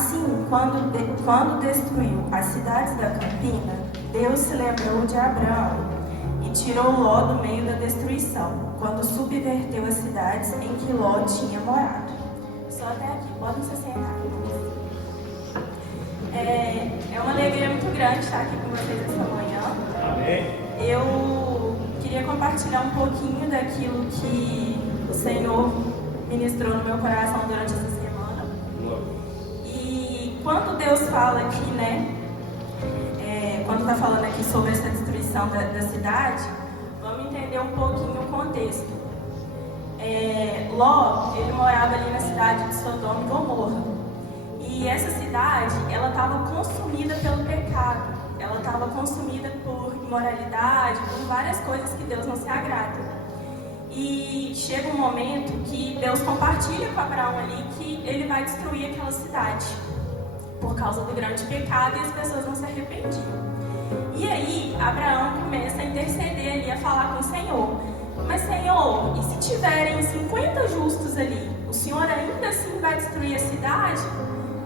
Assim, quando destruiu as cidades da campina, Deus se lembrou de Abraão e tirou Ló do meio da destruição, quando subverteu as cidades em que Ló tinha morado. Só até aqui, podem se sentar. É uma alegria muito grande estar aqui com vocês essa manhã. Amém. Eu queria compartilhar um pouquinho daquilo que o Senhor ministrou no meu coração durante essa semana. E quando Deus fala aqui, né, quando está falando aqui sobre essa destruição da cidade, vamos entender um pouquinho o contexto. Ló, ele morava ali na cidade de Sodoma e Gomorra. E essa cidade, ela estava consumida pelo pecado. Ela estava consumida por imoralidade, por várias coisas que Deus não se agrada. E chega um momento que Deus compartilha com Abraão ali que ele vai destruir aquela cidade por causa do grande pecado e as pessoas não se arrependiam. E aí, Abraão começa a interceder ali, a falar com o Senhor. Mas, Senhor, e se tiverem 50 justos ali, o Senhor ainda assim vai destruir a cidade?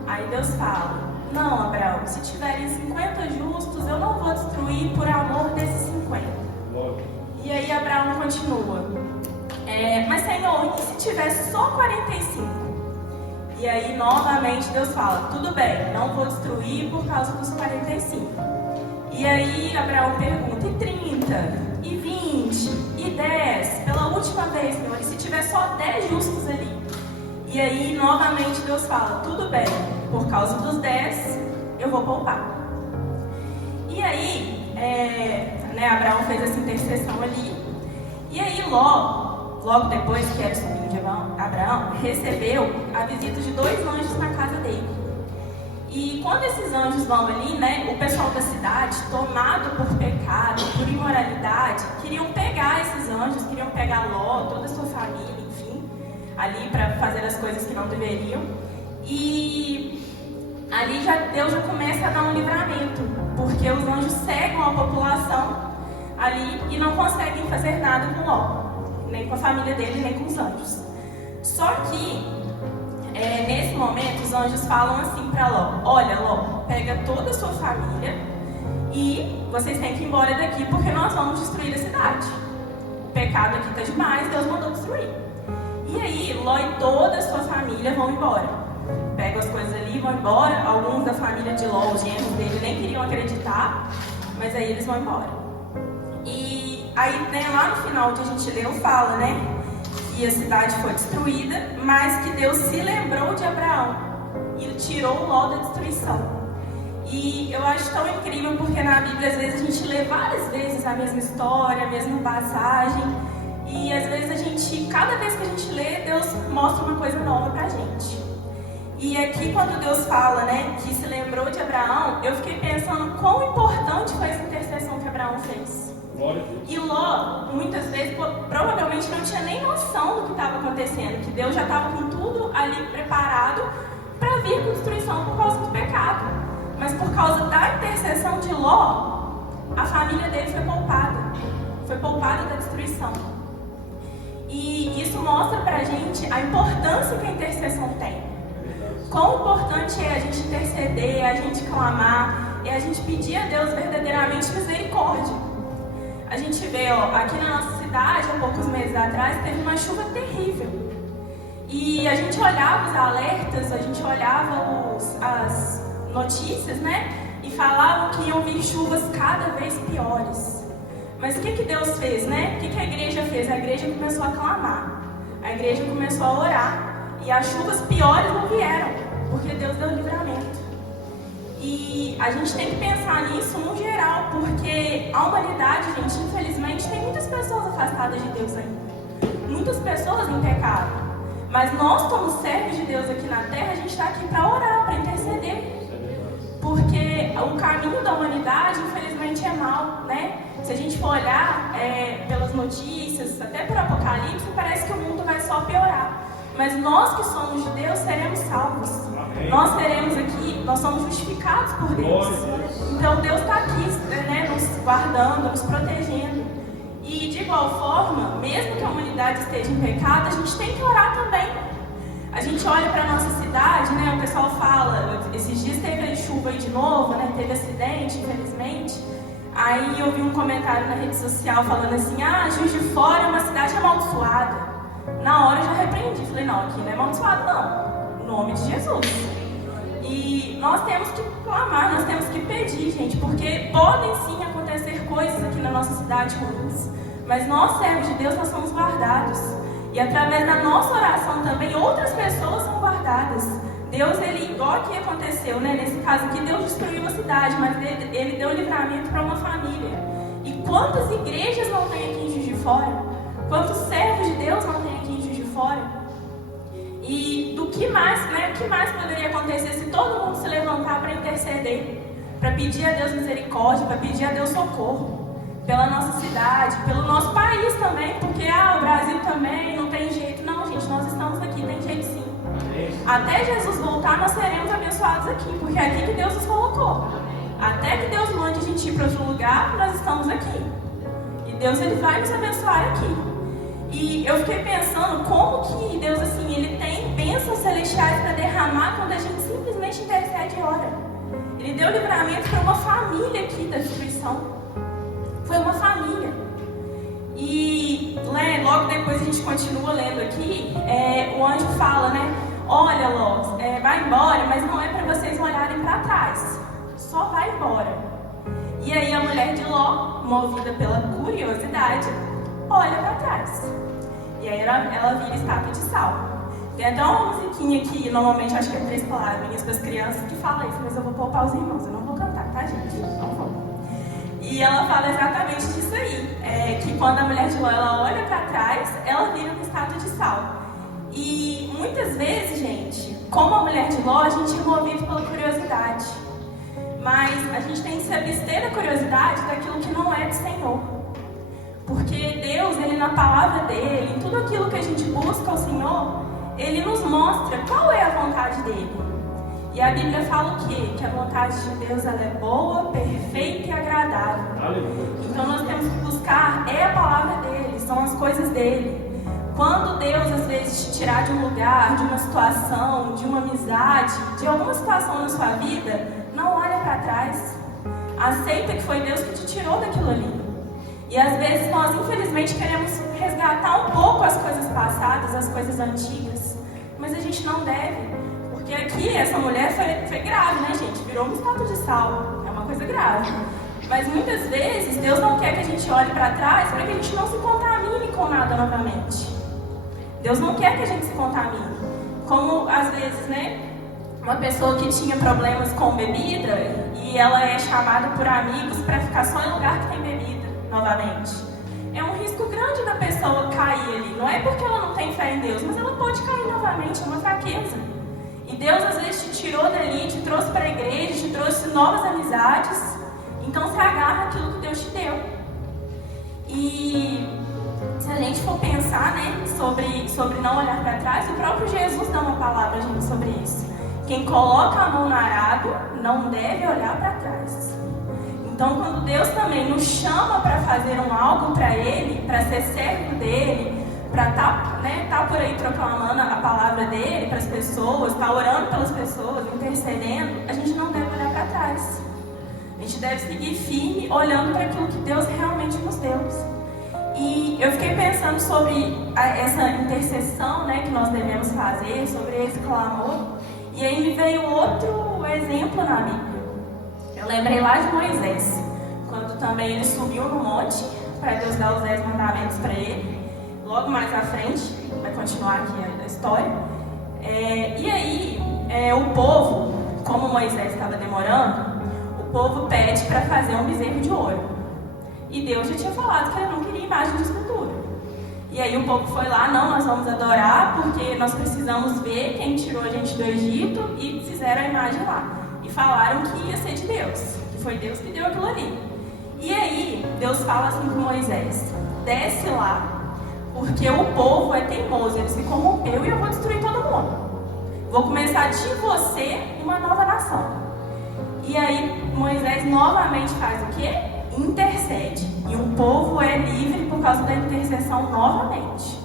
Aí Deus fala, não, Abraão, se tiverem 50 justos, eu não vou destruir por amor desses 50. E aí Abraão continua, mas Senhor, e se tivesse só 45? E aí novamente Deus fala, tudo bem, não vou destruir por causa dos 45. E aí Abraão pergunta, e 30? E 20? E 10? Pela última vez, Senhor, e se tiver só 10 justos ali? E aí, novamente, Deus fala, tudo bem, por causa dos 10, eu vou poupar. E aí, Abraão fez essa intercessão ali. E aí, Ló, logo depois, que era o sobrinho de Abraão, recebeu a visita de 2 anjos na casa dele. E quando esses anjos vão ali, né, o pessoal da cidade, tomado por pecado, por imoralidade, queriam pegar esses anjos, queriam pegar Ló, toda a sua família, enfim, ali para fazer as coisas que não deveriam. E ali Deus já começa a dar um livramento, porque os anjos cegam a população ali e não conseguem fazer nada com Ló, nem com a família dele, nem com os anjos. Só que nesse momento os anjos falam assim para Ló, olha Ló, pega toda a sua família e vocês têm que ir embora daqui porque nós vamos destruir a cidade. O pecado aqui está demais, Deus mandou destruir. E aí Ló e toda a sua família vão embora. Pegam as coisas ali e vão embora. Alguns da família de Ló, os genros dele, nem queriam acreditar, mas aí eles vão embora. E aí, né, lá no final que a gente leu, fala, né, que a cidade foi destruída, mas que Deus se lembrou de Abraão e tirou Ló da destruição. E eu acho tão incrível porque na Bíblia, às vezes, a gente lê várias vezes a mesma história, a mesma passagem, e às vezes cada vez que a gente lê, Deus mostra uma coisa nova pra gente. E aqui quando Deus fala, né, que se lembrou de Abraão, eu fiquei pensando quão importante foi essa intercessão que Abraão fez. E Ló, muitas vezes, provavelmente não tinha nem noção do que estava acontecendo, que Deus já estava com tudo ali preparado para vir com destruição por causa do pecado. Mas por causa da intercessão de Ló, a família dele foi poupada da destruição. E isso mostra pra gente a importância que a intercessão tem. Quão importante é a gente interceder, a gente clamar, é a gente pedir a Deus verdadeiramente misericórdia. A gente vê, aqui na nossa cidade, há poucos meses atrás, teve uma chuva terrível. E a gente olhava os alertas, a gente olhava as notícias, né? E falavam que iam vir chuvas cada vez piores. Mas o que Deus fez, né? O que a igreja fez? A igreja começou a clamar. A igreja começou a orar. E as chuvas piores não vieram, porque Deus deu livramento. E a gente tem que pensar nisso no geral, porque a humanidade, gente, infelizmente, tem muitas pessoas afastadas de Deus ainda. Muitas pessoas em pecado. Mas nós, como servos de Deus aqui na Terra, a gente está aqui para orar, para interceder. Porque o caminho da humanidade, infelizmente, é mau, né? Se a gente for olhar pelas notícias, até por Apocalipse, parece que o mundo vai só piorar. Mas nós que somos judeus seremos salvos. Amém. Nós seremos aqui, nós somos justificados por Deus. Então Deus está aqui, né, nos guardando, nos protegendo. E de igual forma, mesmo que a humanidade esteja em pecado, a gente tem que orar também. A gente olha para a nossa cidade, né? O pessoal fala, esses dias teve chuva aí de novo, né? Teve acidente, infelizmente. Aí eu vi um comentário na rede social falando assim, Juiz de Fora é uma cidade amaldiçoada. Na hora eu já repreendi, falei, não, aqui não é amaldiçoado não, em nome de Jesus. E nós temos que clamar, nós temos que pedir, gente, porque podem sim acontecer coisas aqui na nossa cidade ruins, mas nós, servos de Deus, nós somos guardados. E através da nossa oração também, outras pessoas são guardadas. Deus, ele, igual que aconteceu, né? Nesse caso aqui, Deus destruiu a cidade, mas ele deu livramento para uma família. E quantas igrejas não tem aqui em Juiz de Fora? Quantos servos de Deus não tem aqui em Juiz de Fora? E do que mais, né? O que mais poderia acontecer se todo mundo se levantar para interceder, para pedir a Deus misericórdia, para pedir a Deus socorro pela nossa cidade, pelo nosso país também, porque o Brasil também não tem jeito. Não, gente, nós estamos aqui, tem jeito sim. Até Jesus voltar, nós seremos abençoados aqui, porque é aqui que Deus nos colocou. Até que Deus mande a gente ir para outro lugar, nós estamos aqui. E Deus, ele vai nos abençoar aqui. E eu fiquei pensando como que Deus, assim, ele tem bênçãos celestiais para derramar quando a gente simplesmente intercede e ora. Ele deu livramento para uma família aqui da destruição. Foi uma família. E logo depois a gente continua lendo aqui, o anjo fala, né? Olha, Ló, vai embora, mas não é para vocês olharem para trás. Só vai embora. E aí a mulher de Ló, movida pela curiosidade, olha para trás. E aí ela vira estátua de sal. Tem até uma musiquinha que normalmente acho que é 3 palavrinhas para as crianças que fala isso, mas eu vou poupar os irmãos, eu não vou cantar, tá, gente? Não vou. E ela fala exatamente disso aí, que quando a mulher de Ló ela olha para trás, ela vira uma estátua de sal. E muitas vezes, gente, como a mulher de Ló, a gente é movido pela curiosidade. Mas a gente tem que se abster da curiosidade daquilo que não é do Senhor. Porque Deus, ele na palavra dele, em tudo aquilo que a gente busca ao Senhor, ele nos mostra qual é a vontade dele. E a Bíblia fala o quê? Que a vontade de Deus ela é boa, perfeita e agradável. Aleluia. Então nós temos que buscar a palavra dele, são as coisas dele. Quando Deus às vezes te tirar de um lugar, de uma situação, de uma amizade, de alguma situação na sua vida, não olha para trás. Aceita que foi Deus que te tirou daquilo ali. E às vezes nós infelizmente queremos resgatar um pouco as coisas passadas, as coisas antigas, mas a gente não deve. Porque aqui essa mulher foi grave, né, gente? Virou uma estátua de sal. É uma coisa grave. Mas muitas vezes Deus não quer que a gente olhe para trás para que a gente não se contamine com nada novamente. Deus não quer que a gente se contamine. Como às vezes, né? Uma pessoa que tinha problemas com bebida e ela é chamada por amigos para ficar só em lugar que tem bebida novamente. É um risco grande da pessoa cair ali. Não é porque ela não tem fé em Deus, mas ela pode cair novamente, é uma fraqueza. E Deus às vezes te tirou dali, te trouxe para a igreja, te trouxe novas amizades. Então se agarra aquilo que Deus te deu. E se a gente for pensar, né, sobre não olhar para trás, o próprio Jesus dá uma palavra, gente, sobre isso. Quem coloca a mão no arado não deve olhar para trás. Então quando Deus também nos chama para fazer algo para Ele, para ser servo dEle, para tá por aí proclamando a palavra dele para as pessoas, tá orando pelas pessoas, intercedendo, a gente não deve olhar para trás. A gente deve seguir firme, olhando para aquilo que Deus realmente nos deu. E eu fiquei pensando sobre essa intercessão, né, que nós devemos fazer, sobre esse clamor, e aí me veio outro exemplo na Bíblia. Eu lembrei lá de Moisés, quando também ele subiu no monte para Deus dar os 10 mandamentos para ele. Logo mais à frente, vai continuar aqui a história. E aí, o povo, como Moisés estava demorando, o povo pede para fazer um bezerro de ouro. E Deus já tinha falado que ele não queria imagem de escultura. E aí o povo foi lá, não, nós vamos adorar porque nós precisamos ver quem tirou a gente do Egito, e fizeram a imagem lá. E falaram que ia ser de Deus, que foi Deus que deu aquilo ali. E aí, Deus fala assim com Moisés: desce lá, porque o povo é teimoso, ele se corrompeu e eu vou destruir todo mundo. Vou começar de você uma nova nação. E aí Moisés novamente faz o quê? Intercede. E o povo é livre por causa da intercessão novamente.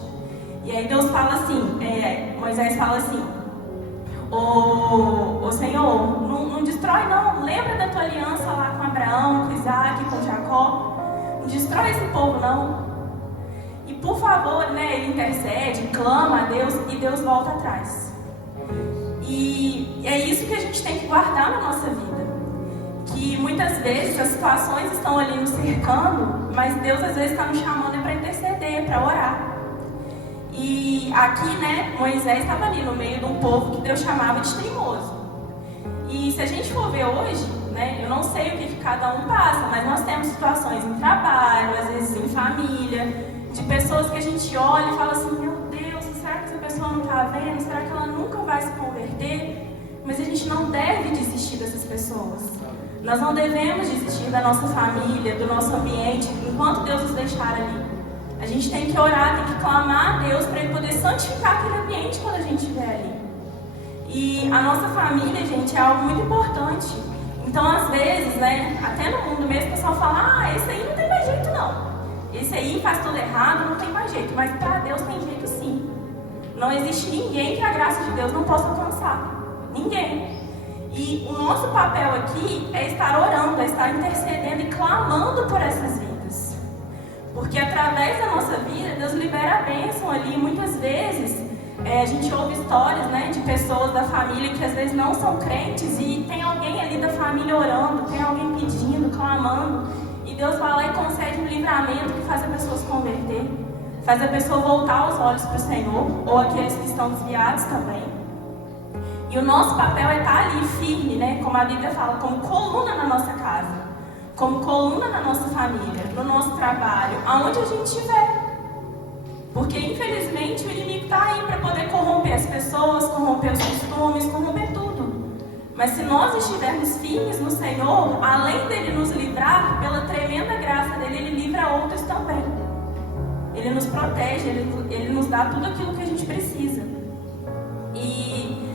E aí Deus fala assim, Moisés fala assim, ô Senhor, não destrói não, lembra da tua aliança lá com Abraão, com Isaac, com Jacó, não destrói esse povo não. E por favor, né, ele intercede, clama a Deus e Deus volta atrás. E é isso que a gente tem que guardar na nossa vida. Que muitas vezes as situações estão ali nos cercando, mas Deus às vezes está nos chamando para interceder, para orar. E aqui, né, Moisés estava ali no meio de um povo que Deus chamava de teimoso. E se a gente for ver hoje, né, eu não sei o que cada um passa, mas nós temos situações em trabalho, às vezes em família, de pessoas que a gente olha e fala assim, meu Deus, será que essa pessoa não está vendo? Será que ela nunca vai se converter? Mas a gente não deve desistir dessas pessoas. Nós não devemos desistir da nossa família, do nosso ambiente, enquanto Deus nos deixar ali. A gente tem que orar, tem que clamar a Deus para Ele poder santificar aquele ambiente quando a gente estiver ali. E a nossa família, gente, é algo muito importante. Então, às vezes, né, até no mundo mesmo, o pessoal fala, esse aí não tem mais jeito não. Esse aí faz tudo errado, não tem mais jeito. Mas para Deus tem jeito sim. Não existe ninguém que a graça de Deus não possa alcançar. Ninguém. E o nosso papel aqui é estar orando, é estar intercedendo e clamando por essas vidas. Porque através da nossa vida, Deus libera a bênção ali. Muitas vezes, a gente ouve histórias, né, de pessoas da família que às vezes não são crentes e tem alguém ali da família orando, tem alguém pedindo, clamando. E Deus vai lá e concede um livramento que faz a pessoa se converter, faz a pessoa voltar os olhos para o Senhor, ou aqueles que estão desviados também. E o nosso papel é estar ali firme, né? Como a Bíblia fala, como coluna na nossa casa, como coluna na nossa família, no nosso trabalho, aonde a gente estiver. Porque, infelizmente, o inimigo está aí para poder corromper as pessoas, corromper os costumes, corromper tudo. Mas se nós estivermos firmes no Senhor, além dele nos livrar, pela tremenda graça dele, ele livra outros também. Ele nos protege, ele nos dá tudo aquilo que a gente precisa. E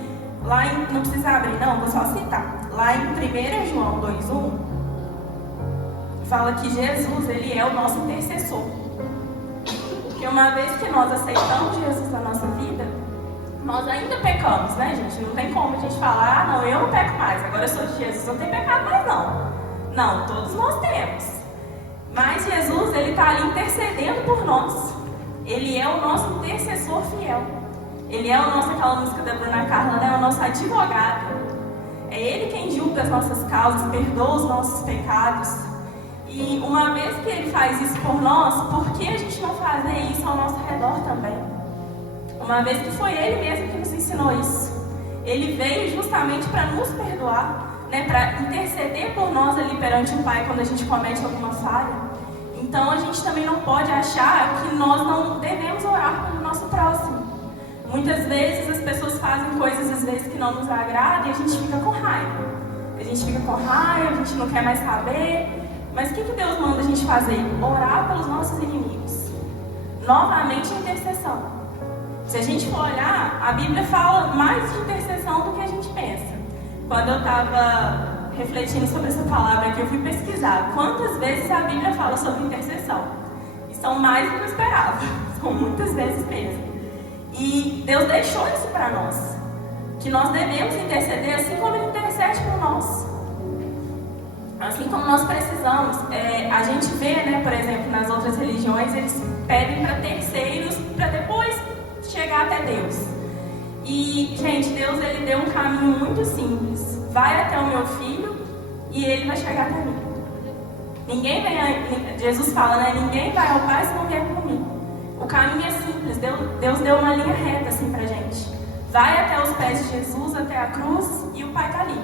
lá em, não precisa abrir não, vou só citar. Lá em 1 João 2:1, fala que Jesus, ele é o nosso intercessor. Porque uma vez que nós aceitamos Jesus na nossa vida, nós ainda pecamos, né, gente? Não tem como a gente falar, não, eu não peco mais, agora eu sou de Jesus, não tem pecado mais não. Não, todos nós temos. Mas Jesus, ele está ali intercedendo por nós. Ele é o nosso intercessor fiel. Ele é o nosso, aquela música da Bruna Carla, né? É o nosso advogado. É Ele quem julga as nossas causas, perdoa os nossos pecados. E uma vez que Ele faz isso por nós, por que a gente não fazer isso ao nosso redor também? Uma vez que foi Ele mesmo que nos ensinou isso. Ele veio justamente para nos perdoar, né? Para interceder por nós ali perante o Pai quando a gente comete alguma falha. Então a gente também não pode achar que nós não devemos orar pelo nosso próximo. Muitas vezes as pessoas fazem coisas às vezes que não nos agradam e a gente fica com raiva. A gente fica com raiva, a gente não quer mais saber. Mas o que Deus manda a gente fazer? Orar pelos nossos inimigos. Novamente a intercessão. Se a gente for olhar, a Bíblia fala mais de intercessão do que a gente pensa. Quando eu estava refletindo sobre essa palavra aqui, eu fui pesquisar quantas vezes a Bíblia fala sobre intercessão. E são mais do que eu esperava. São muitas vezes mesmo. E Deus deixou isso para nós, que nós devemos interceder assim como Ele intercede por nós. Assim como nós precisamos. A gente vê, né, por exemplo, nas outras religiões, eles pedem para terceiros para depois chegar até Deus. E, gente, Deus, Ele deu um caminho muito simples. Vai até o meu filho e ele vai chegar até mim. Ninguém vem, Jesus fala, né? Ninguém vai ao Pai se não vier por mim. O caminho é simples. Deus deu uma linha reta assim pra gente. Vai até os pés de Jesus, até a cruz, e o Pai está ali.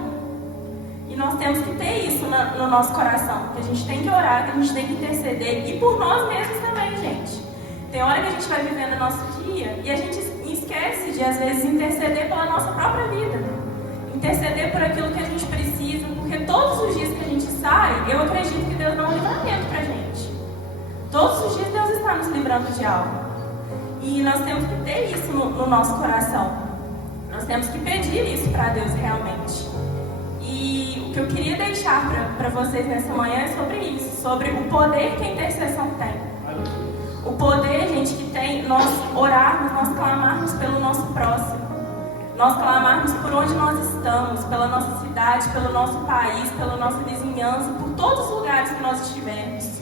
E nós temos que ter isso no nosso coração. Que a gente tem que orar, que a gente tem que interceder. E por nós mesmos também, gente. Tem hora que a gente vai vivendo o nosso dia e a gente esquece de, às vezes, interceder pela nossa própria vida. Interceder por aquilo que a gente precisa. Porque todos os dias que a gente sai, eu acredito que Deus dá um livramento pra gente. Todos os dias Deus está nos livrando de algo. E nós temos que ter isso no nosso coração. Nós temos que pedir isso para Deus realmente. E o que eu queria deixar para vocês nessa manhã é sobre isso. Sobre o poder que a intercessão tem. O poder, gente, gente, que tem nós orarmos, nós clamarmos pelo nosso próximo. Nós clamarmos por onde nós estamos, pela nossa cidade, pelo nosso país, pela nossa vizinhança, por todos os lugares que nós estivermos.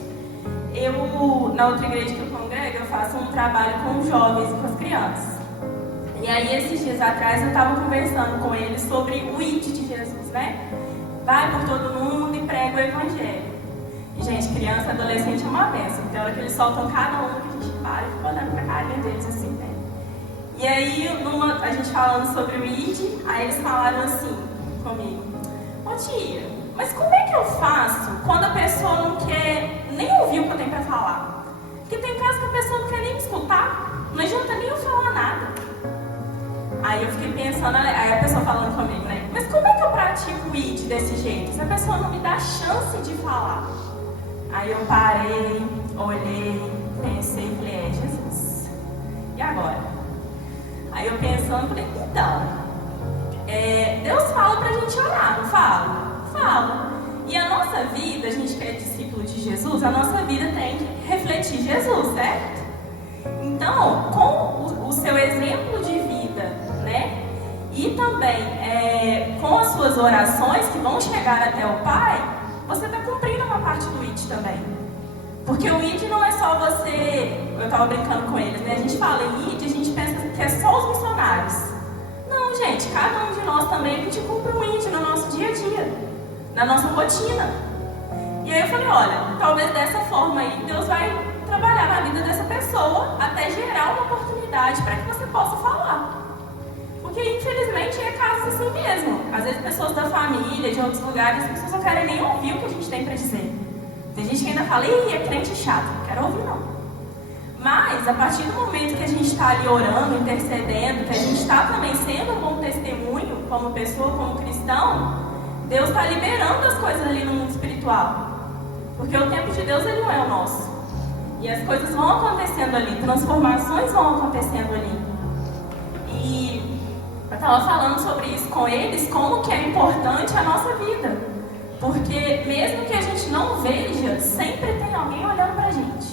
Eu, na outra igreja que eu congrego, eu faço um trabalho com os jovens e com as crianças. E aí, esses dias atrás, eu estava conversando com eles sobre o ID de Jesus, né? Vai por todo mundo e prega o Evangelho. E, gente, criança e adolescente é uma bênção. Tem hora que eles soltam cada um que a gente para e fica olhando pra carinha deles assim, né? E aí, a gente falando sobre o ID, aí eles falaram assim comigo: ô tia, mas como é que eu faço quando a pessoa não quer nem ouvir o que eu tenho pra falar? Porque tem casos que a pessoa não quer nem me escutar, não adianta nem eu falar nada. Aí eu fiquei pensando, aí a pessoa falando comigo, né? Mas como é que eu pratico o ID desse jeito? Se a pessoa não me dá chance de falar. Aí eu parei, olhei, pensei e falei: Jesus, e agora? Aí eu pensando, falei: então, Deus fala pra gente orar, não fala? Fala. E a nossa vida, a gente que é discípulo de Jesus, a nossa vida tem que refletir Jesus, certo? Então, com o seu exemplo de vida, né? E também com as suas orações que vão chegar até o Pai, você está cumprindo uma parte do ID também. Porque o ID não é só você. Eu estava brincando com eles, né? A gente fala em ID, a gente pensa que é só os missionários. Não, gente, cada um de nós também, a gente cumpre um ID no nosso dia a dia, na nossa rotina. E aí eu falei: olha, talvez dessa forma aí Deus vai trabalhar na vida dessa pessoa até gerar uma oportunidade para que você possa falar. Porque infelizmente é casos assim mesmo. Às vezes pessoas da família, de outros lugares, as pessoas não querem nem ouvir o que a gente tem para dizer. Tem gente que ainda fala: ih, é crente chato, não quero ouvir não. Mas a partir do momento que a gente está ali orando, intercedendo, que a gente está também sendo um bom testemunho como pessoa, como cristão, Deus está liberando as coisas ali no mundo espiritual. Porque o tempo de Deus, ele não é o nosso. E as coisas vão acontecendo ali, transformações vão acontecendo ali. E eu estava falando sobre isso com eles, como que é importante a nossa vida. Porque mesmo que a gente não veja, sempre tem alguém olhando pra gente.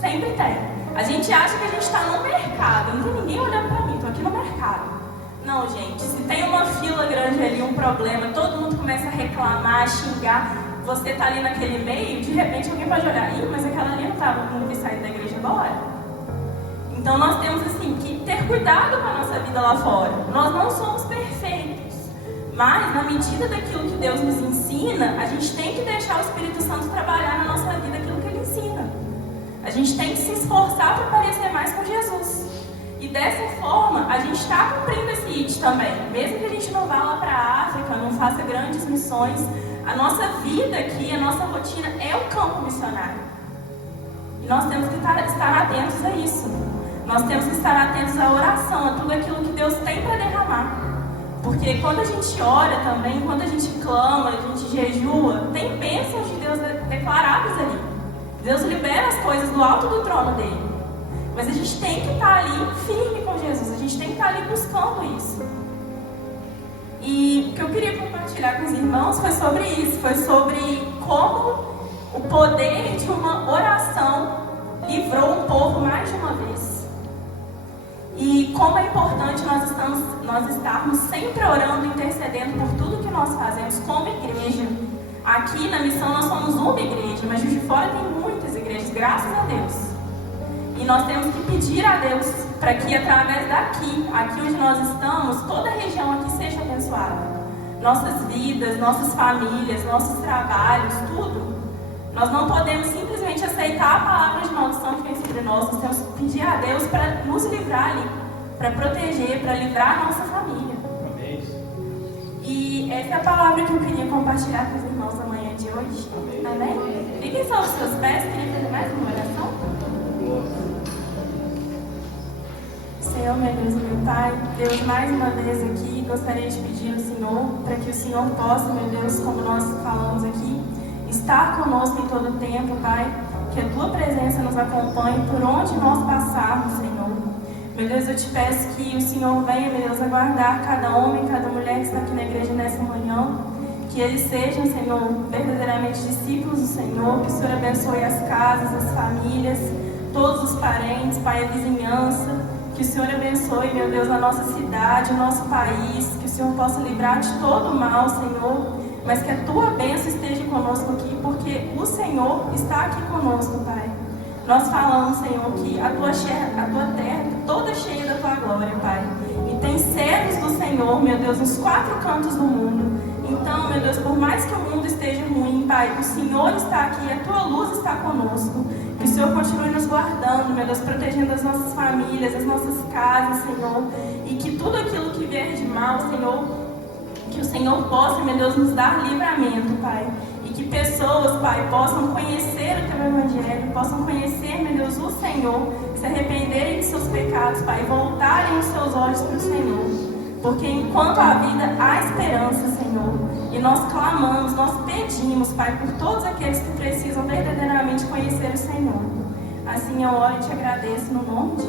Sempre tem. A gente acha que a gente está no mercado, não tem ninguém olhando pra mim, estou aqui no mercado. Não, gente, se tem uma fila grande ali, um problema, todo mundo começa a reclamar, a xingar, você está ali naquele meio, de repente alguém pode olhar: ih, mas aquela ali não vai sair da igreja agora. Então nós temos assim que ter cuidado com a nossa vida lá fora. Nós não somos perfeitos, mas na medida daquilo que Deus nos ensina, a gente tem que deixar o Espírito Santo trabalhar na nossa vida aquilo que Ele ensina. A gente tem que se esforçar para parecer mais com Jesus. E dessa forma, a gente está cumprindo esse ID também. Mesmo que a gente não vá lá para a África, não faça grandes missões, a nossa vida aqui, a nossa rotina é o campo missionário. E nós temos que estar atentos a isso. Nós temos que estar atentos à oração, a tudo aquilo que Deus tem para derramar. Porque quando a gente ora também, quando a gente clama, a gente jejua, tem bênçãos de Deus declaradas ali. Deus libera as coisas do alto do trono dele. Mas a gente tem que estar ali firme com Jesus. A gente tem que estar ali buscando isso. E o que eu queria compartilhar com os irmãos foi sobre isso. Foi sobre como o poder de uma oração livrou um povo mais de uma vez. E como é importante nós estarmos sempre orando e intercedendo por tudo que nós fazemos como igreja. Aqui na missão nós somos uma igreja, mas Juiz de Fora tem muitas igrejas, graças a Deus. E nós temos que pedir a Deus para que através daqui, aqui onde nós estamos, toda a região aqui seja abençoada. Nossas vidas, nossas famílias, nossos trabalhos, tudo. Nós não podemos simplesmente aceitar a palavra de maldição que vem sobre nós. Nós temos que pedir a Deus para nos livrar ali, para proteger, para livrar a nossa família. E essa é a palavra que eu queria compartilhar com os irmãos amanhã de hoje. Amém? Fiquem só os seus pés, queria fazer mais uma oração? Senhor, meu Deus, meu Pai, Deus, mais uma vez aqui, gostaria de pedir ao Senhor, para que o Senhor possa, meu Deus, como nós falamos aqui, estar conosco em todo o tempo, Pai, que a Tua presença nos acompanhe por onde nós passarmos, Senhor. Meu Deus, eu te peço que o Senhor venha, meu Deus, aguardar cada homem, cada mulher que está aqui na igreja nessa manhã, que eles sejam, Senhor, verdadeiramente discípulos do Senhor, que o Senhor abençoe as casas, as famílias, todos os parentes, Pai, a vizinhança. Que o Senhor abençoe, meu Deus, a nossa cidade, o nosso país. Que o Senhor possa livrar de todo o mal, Senhor. Mas que a Tua bênção esteja conosco aqui, porque o Senhor está aqui conosco, Pai. Nós falamos, Senhor, que a tua terra toda cheia da Tua glória, Pai. E tem servos do Senhor, meu Deus, nos 4 cantos do mundo. Então, meu Deus, por mais que o mundo esteja ruim, Pai, o Senhor está aqui, a Tua luz está conosco. Que o Senhor continue nos guardando, meu Deus, protegendo as nossas famílias, as nossas casas, Senhor. E que tudo aquilo que vier de mal, Senhor, que o Senhor possa, meu Deus, nos dar livramento, Pai. E que pessoas, Pai, possam conhecer o Teu Evangelho, possam conhecer, meu Deus, o Senhor, se arrependerem de seus pecados, Pai, e voltarem os seus olhos para o Senhor. Porque enquanto há vida, há esperança, Senhor. E nós clamamos, nós pedimos, Pai, por todos aqueles que precisam verdadeiramente conhecer o Senhor. Assim eu oro e te agradeço no nome de